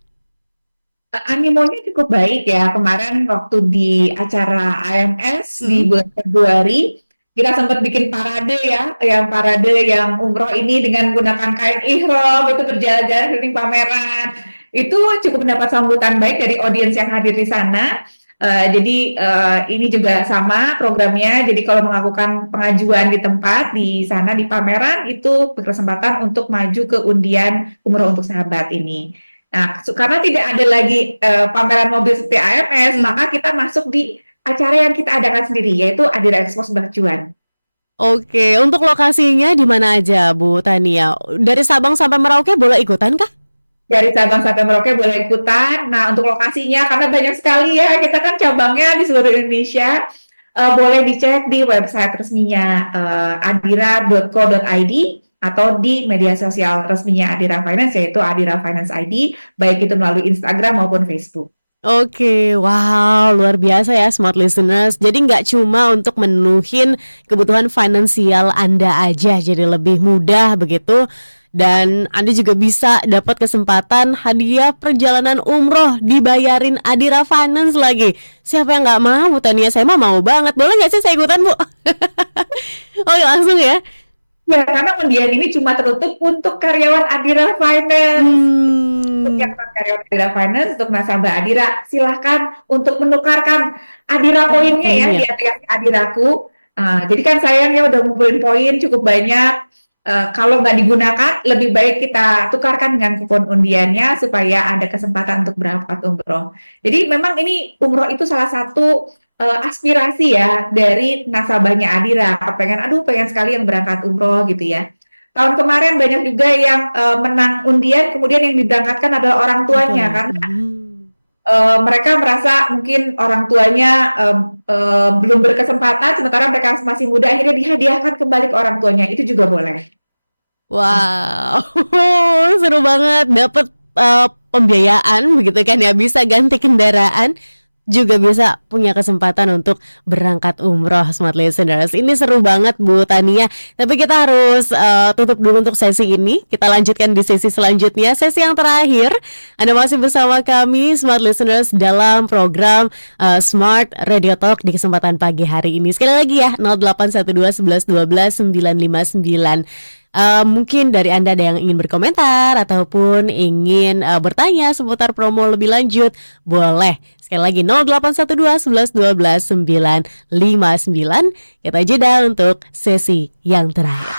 Animonya cukup baik ya. Kemarin waktu di acara AMS di bulan Februari, kita sempat bikin parade ya, yang parade yang umroh ini dengan menggunakan kain ihram, itu berjalan-jalan keliling pameran. Itu cukup mendapat sambutan baik dari audiens yang hadir di sana. Jadi ini juga sama programnya. Jadi kalau melakukan pengajuan di tempat di sana di pameran itu berkesempatan untuk maju ke undian umroh untuk sahabat ini. Nah, karena tidak ada lagi pameran mobil seperti AMS, maka kita masuk di acara yang kita adakan sendiri, yaitu Adira Expo Serba Cuan. Oke, untuk lokasinya di mana aja Bu Tania? Dari Sabang sampai Merauke boleh ikutan kah? Dari Sabang sampai Merauke boleh ikutan. Nah, untuk lokasinya, karena banyak sekali ya, kita kan cabangnya di seluruh Indonesia, boleh dicek di website resminya adira.co.id, atau di media sosial resminya Adira Finance, yaitu Adira Finance ID, baik itu melalui Instagram maupun Facebook. Oke, wow, luar biasa ya Smart Listeners. Jadi nggak cuma untuk menuhin kebutuhan finansial Anda aja, jadi lebih mudah begitu. Dan Anda juga bisa dapat kesempatan hadiah perjalanan umroh dibayarin Adira Finance lagi. Siapa yang nggak mau, Bu Tania? Saya mau banget. Boleh nggak sih saya ikutan, Bu? Oh, langsung ya? Ya, karena undian ini cuma tertutup untuk karyawan Adira Finance. Untuk yang karyawan Adira Finance, untuk nasabah Adira, silahkan untuk menukarkan Adira poinnya ya di aplikasi Adiraku. Jadi kan sayangnya udah ngumpulin poin cukup banyak. Kalau nggak digunakan, lebih baik kita tukarkan dengan kupon undiannya supaya ada kesempatan untuk berangkat umroh. Jadi memang ini umroh itu salah satu aspirasi ya dari nasabahnya Adira, pengen sekali yang berangkat umroh gitu ya. Tahun kemarin banyak juga yang menang undian, kemudian yang diberangkatkan adalah orang tuanya karena mereka merasa mungkin orang tuanya belum berkesempatan, sementara mereka masih muda, akhirnya dihadiahkan kembali ke orang tuanya, itu juga boleh. Wow, seru banget, dapat pembiayaan begitu kan ya, bisa ganti kendaraan, juga bisa punya kesempatan untuk berangkat umroh Smart Listeners. Ini seru banget Bu Tania. Tapi kita harus tutup dulu untuk sesi ini. Kita lanjutkan di sesi selanjutnya, sesi yang terakhir. Anda masih bersama kami Smart Listeners dalam program Smart Radio Talk di kesempatan pagi hari ini. Sekali lagi ya, 0812 11 12 959. Mungkin dari Anda ada yang ingin berkomentar ataupun ingin bertanya seputar promo lebih lanjut, boleh. Sekali lagi 0812 11 12 959. Kita jeda untuk sesi yang terakhir.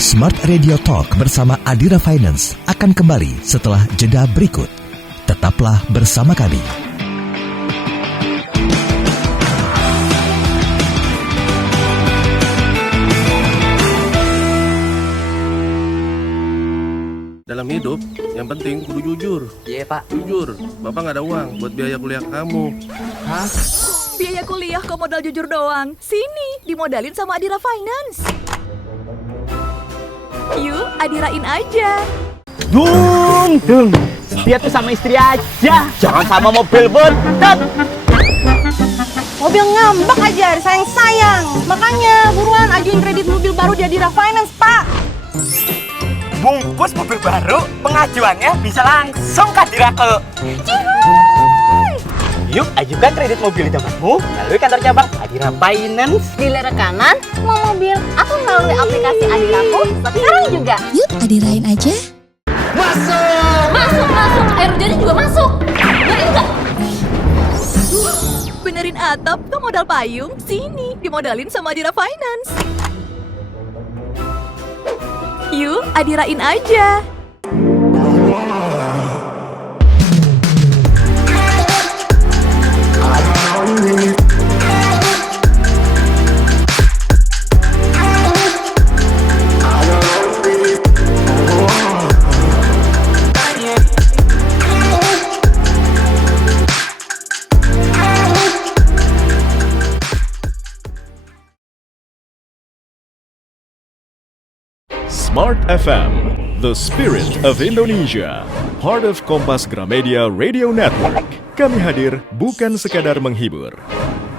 Smart Radio Talk bersama Adira Finance akan kembali setelah jeda berikut. Tetaplah bersama kami. Dalam hidup, yang penting kudu jujur. Iya, Pak. Jujur, Bapak nggak ada uang buat biaya kuliah kamu. Hah? Biaya kuliah kok modal jujur doang. Sini, dimodalin sama Adira Finance. Yuk, adirain aja. Dung. Setia tuh sama istri aja. Jangan sama mobil bontot. Mobil ngambek aja, sayang-sayang. Makanya buruan ajuin kredit mobil baru di Adira Finance, Pak. Bungkus mobil baru, pengajuannya bisa langsung ke Adiraku. Yuk, ajukan kredit mobil zamanmu melalui kantor cabang Adira Finance. Di layar kanan, mau mobil atau melalui aplikasi Adiraku sekarang juga. Yuk adirain aja. Masuk. Air hujannya juga masuk. Ayo enggak? Benerin atap tuh modal payung. Sini, dimodalin sama Adira Finance. Yuk, adirain aja. Smart FM, the spirit of Indonesia, part of Kompas Gramedia Radio Network. Kami hadir bukan sekadar menghibur.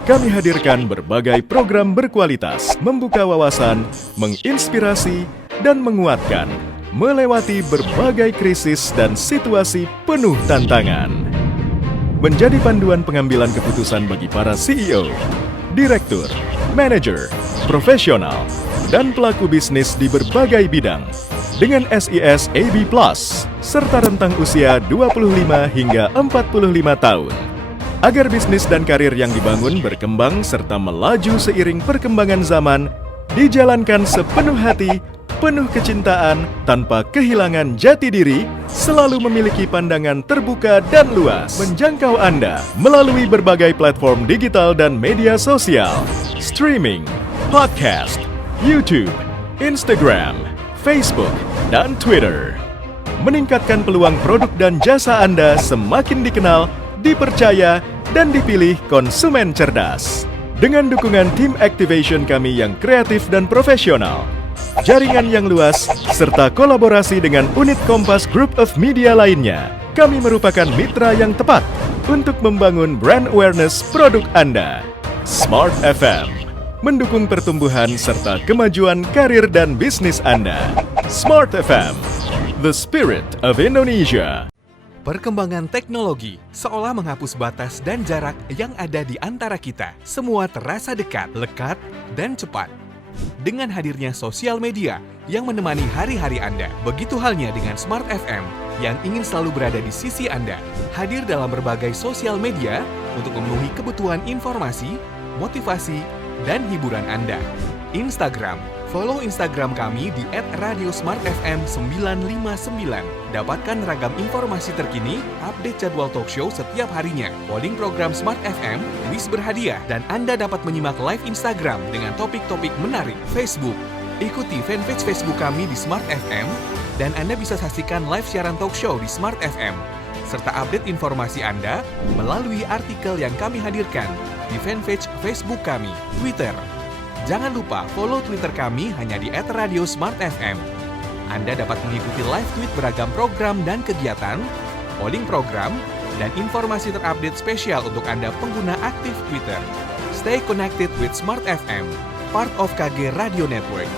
Kami hadirkan berbagai program berkualitas, membuka wawasan, menginspirasi, dan menguatkan, melewati berbagai krisis dan situasi penuh tantangan. Menjadi panduan pengambilan keputusan bagi para CEO, direktur, manajer, profesional, dan pelaku bisnis di berbagai bidang dengan SIS AB+, serta rentang usia 25 hingga 45 tahun. Agar bisnis dan karir yang dibangun berkembang serta melaju seiring perkembangan zaman, dijalankan sepenuh hati, penuh kecintaan, tanpa kehilangan jati diri, selalu memiliki pandangan terbuka dan luas, menjangkau Anda melalui berbagai platform digital dan media sosial, streaming, podcast, YouTube, Instagram, Facebook, dan Twitter. Meningkatkan peluang produk dan jasa Anda semakin dikenal, dipercaya, dan dipilih konsumen cerdas. Dengan dukungan tim activation kami yang kreatif dan profesional, jaringan yang luas, serta kolaborasi dengan unit Kompas Group of Media lainnya, kami merupakan mitra yang tepat untuk membangun brand awareness produk Anda. Smart FM mendukung pertumbuhan serta kemajuan karir dan bisnis Anda. Smart FM, the spirit of Indonesia. Perkembangan teknologi seolah menghapus batas dan jarak yang ada di antara kita. Semua terasa dekat, lekat, dan cepat. Dengan hadirnya sosial media yang menemani hari-hari Anda. Begitu halnya dengan Smart FM yang ingin selalu berada di sisi Anda. Hadir dalam berbagai sosial media untuk memenuhi kebutuhan informasi, motivasi, dan hiburan Anda. Instagram, follow Instagram kami di @radiosmartfm959. Dapatkan ragam informasi terkini, update jadwal talk show setiap harinya, polling program Smart FM, list berhadiah, dan Anda dapat menyimak live Instagram dengan topik-topik menarik. Facebook, ikuti fanpage Facebook kami di Smart FM, dan Anda bisa saksikan live siaran talk show di Smart FM, serta update informasi Anda melalui artikel yang kami hadirkan di fanpage Facebook kami. Twitter, jangan lupa follow Twitter kami hanya di @radiosmartfm. Anda dapat mengikuti live tweet beragam program dan kegiatan, polling program, dan informasi terupdate spesial untuk Anda pengguna aktif Twitter. Stay connected with Smart FM, part of KG Radio Network.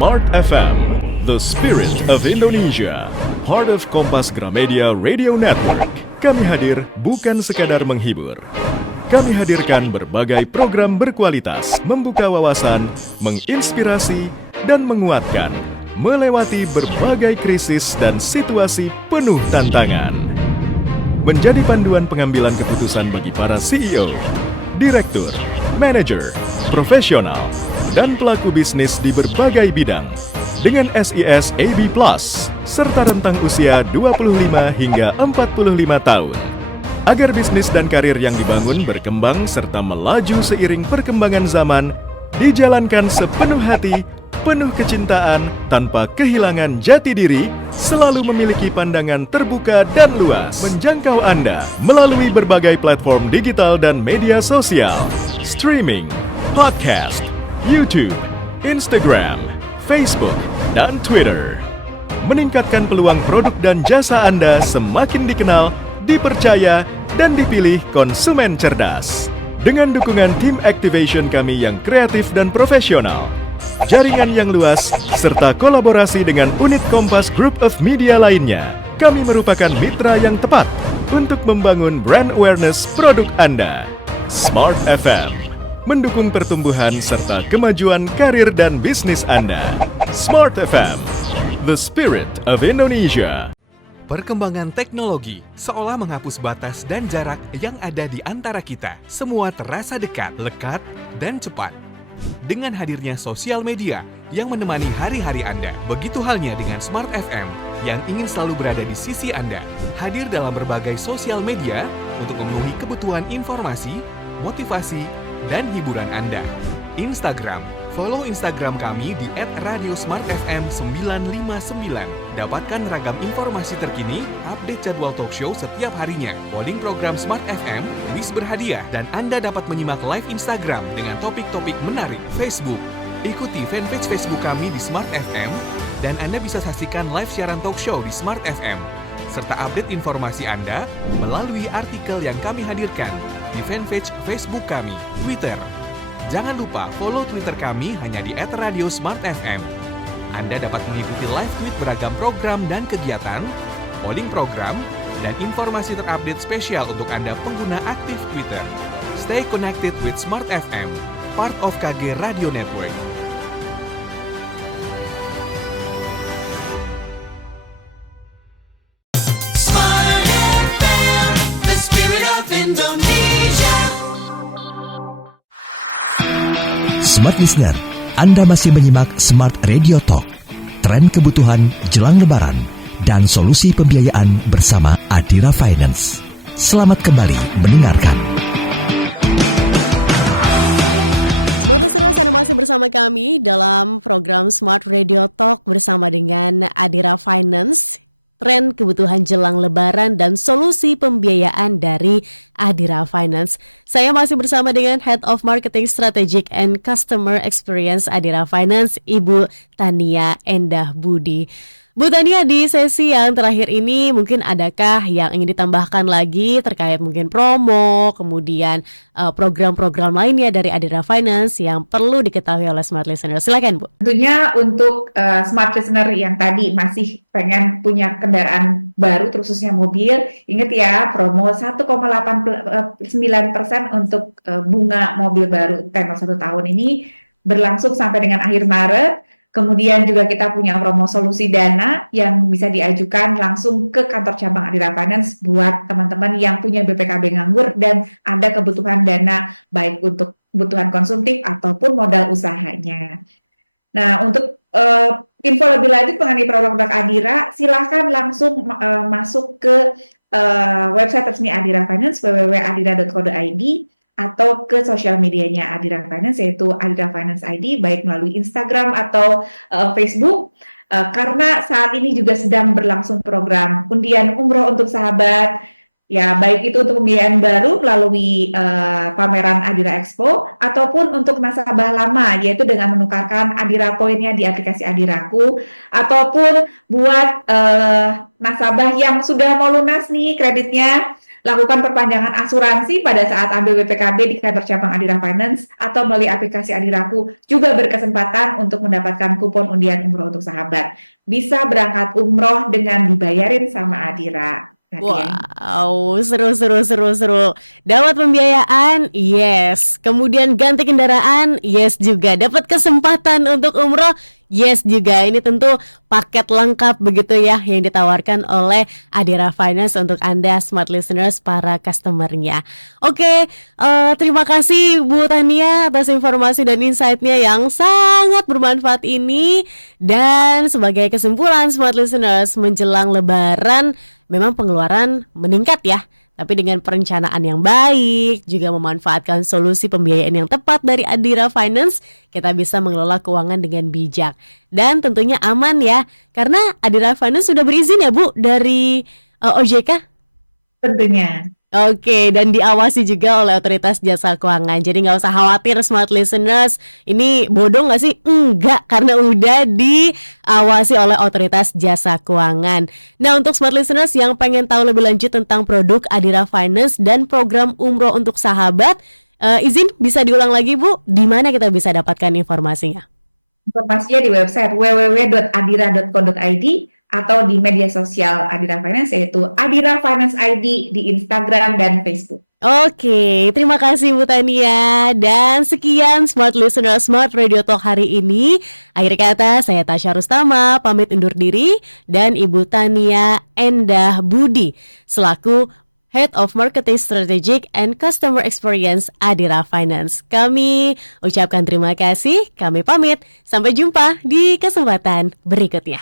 Smart FM, The Spirit of Indonesia, part of Kompas Gramedia Radio Network. Kami hadir bukan sekadar menghibur. Kami hadirkan berbagai program berkualitas, membuka wawasan, menginspirasi, dan menguatkan, melewati berbagai krisis dan situasi penuh tantangan. Menjadi panduan pengambilan keputusan bagi para CEO, direktur, manajer, profesional, dan pelaku bisnis di berbagai bidang. Dengan SIS AB+, serta rentang usia 25 hingga 45 tahun. Agar bisnis dan karir yang dibangun berkembang serta melaju seiring perkembangan zaman, dijalankan sepenuh hati, penuh kecintaan, tanpa kehilangan jati diri, selalu memiliki pandangan terbuka dan luas, menjangkau Anda melalui berbagai platform digital dan media sosial, streaming, podcast, YouTube, Instagram, Facebook, dan Twitter. Meningkatkan peluang produk dan jasa Anda semakin dikenal, dipercaya, dan dipilih konsumen cerdas. Dengan dukungan tim activation kami yang kreatif dan profesional, jaringan yang luas, serta kolaborasi dengan unit Kompas Group of Media lainnya, kami merupakan mitra yang tepat untuk membangun brand awareness produk Anda. Smart FM, mendukung pertumbuhan serta kemajuan karir dan bisnis Anda. Smart FM, the spirit of Indonesia. Perkembangan teknologi seolah menghapus batas dan jarak yang ada di antara kita. Semua terasa dekat, lekat, dan cepat. Dengan hadirnya sosial media yang menemani hari-hari Anda. Begitu halnya dengan Smart FM yang ingin selalu berada di sisi Anda. Hadir dalam berbagai sosial media untuk memenuhi kebutuhan informasi, motivasi, dan hiburan Anda. Instagram, follow Instagram kami di @radiosmartfm959. Dapatkan ragam informasi terkini, update jadwal talk show setiap harinya, polling program Smart FM, kuis berhadiah, dan Anda dapat menyimak live Instagram dengan topik-topik menarik. Facebook, ikuti fanpage Facebook kami di Smart FM, dan Anda bisa saksikan live siaran talk show di Smart FM, serta update informasi Anda melalui artikel yang kami hadirkan di fanpage Facebook kami. Twitter, jangan lupa follow Twitter kami hanya di @radiosmartfm. Anda dapat mengikuti live tweet beragam program dan kegiatan, polling program, dan informasi terupdate spesial untuk Anda pengguna aktif Twitter. Stay connected with Smart FM, part of KG Radio Network. Smart FM, the spirit of Indonesia. Smart Listener, Anda masih menyimak Smart Radio Talk, tren kebutuhan jelang lebaran, dan solusi pembiayaan bersama Adira Finance. Selamat kembali mendengarkan. Smart Listeners, Anda masih bersama kami dalam program Smart Radio Talk bersama dengan Adira Finance. Tren kebutuhan jelang lebaran dan solusi pembiayaan dari Adira Finance. Saya masih bersama dengan Head of Marketing Strategic and Customer Experience Adira Finance, Ibu Tania Endah Budi. Bu Tania, di sesi yang terakhir ini mungkin adakah yang ingin ditambahkan lagi terkait mungkin promo, kemudian program-program lainnya dari Adira Finance yang perlu diketahui oleh Smart Listener? Silakan, Bu. Tentunya untuk smart listener yang tadi masih pengen punya kendaraan baru, khususnya mobil, ingat ya, promo 1,89% untuk bunga mobil baru tenor 1 tahun ini berlangsung sampai dengan akhir Maret. Kemudian juga kita punya promo solusi dana yang bisa diajukan langsung ke kantor cabang Adira Finance buat teman-teman yang punya BPKB nganggur dan ada kebutuhan dana baik untuk kebutuhan konsumtif ataupun modal usahanya. Nah, untuk info lebih lanjut mengenai produk-produk Adira, silahkan langsung masuk ke website resmi Adira Finance, www.adira.co.id, atau ke sosial medianya Adira Finance, yaitu Adira Finance ID, baik melalui Instagram atau Facebook, karena saat ini juga sedang berlangsung program undian umroh untuk sahabat, ya baik itu untuk pembiayaan baru melalui pameran Adira Expo, ataupun untuk nasabah lama, yaitu dengan menukarkan Adira poinnya di aplikasi Adiraku, ataupun buat nasabah yang sudah mau lunas nih kreditnya, Lakukan perpanjangan asuransi pada saat ambil BPKB di kantor cabang Adira Finance atau melalui aplikasi Adiraku juga berkesempatan untuk mendapatkan kupon undian umroh untuk sahabat. Bisa berangkat umroh dengan dibayarin sama Adira. Wow, seru. Dapat pembiayaan, yes. Kemudian ganti kendaraan, yes juga. Dapat kesempatan untuk umroh, yes juga. Ini tentu paket lengkap begitu ya yang ditawarkan oleh Adira Finance untuk Anda smart listeners, para customer-nya. Oke, terima kasih Bu Tania atas informasi dan insight-nya yang sangat bermanfaat ini. Dan sebagai kesimpulan smart listeners, menjelang Lebaran memang pengeluaran meningkat ya, tapi dengan perencanaan yang baik, juga memanfaatkan solusi pembiayaan yang tepat dari Adira Finance, kita bisa mengelola keuangan dengan bijak. Dan tentunya aman ya, karena Adira Finance sudah berizin ya Bu dari OJK? Tentunya. Oke, dan diawasi juga oleh Otoritas Jasa Keuangan. Jadi nggak usah khawatir smart listeners, ini bodoh nggak sih? Enggak, karena udah diawasi oleh Otoritas Jasa Keuangan. Nah, untuk smart listeners yang pengen tahu lebih lanjut tentang produk Adira Finance dan program umroh untuk sahabat, izin bisa diulang lagi Bu, di mana kita bisa dapatkan informasinya? Informasinya di website www.adira.co.id atau di media sosial Adira Finance, yaitu Adira Finance ID di Instagram dan Facebook. Oke, terima kasih Bu Tania. Dan sekian Smart Listener Smart Radio Talk hari ini. Akhir kata, saya Tasya Rustama pamit undur diri, dan Ibu Tania Endah Budi selaku Head of Marketing Strategic and Customer Experience Adira Finance. Kami ucapkan terima kasih, kami pamit. Sampai jumpa di kesempatan berikutnya.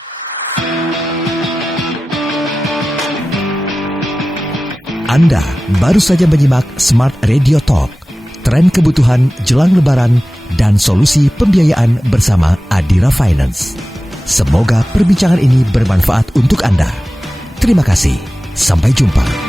Anda baru saja menyimak Smart Radio Talk, tren kebutuhan jelang Lebaran dan solusi pembiayaan bersama Adira Finance. Semoga perbincangan ini bermanfaat untuk Anda. Terima kasih. Sampai jumpa.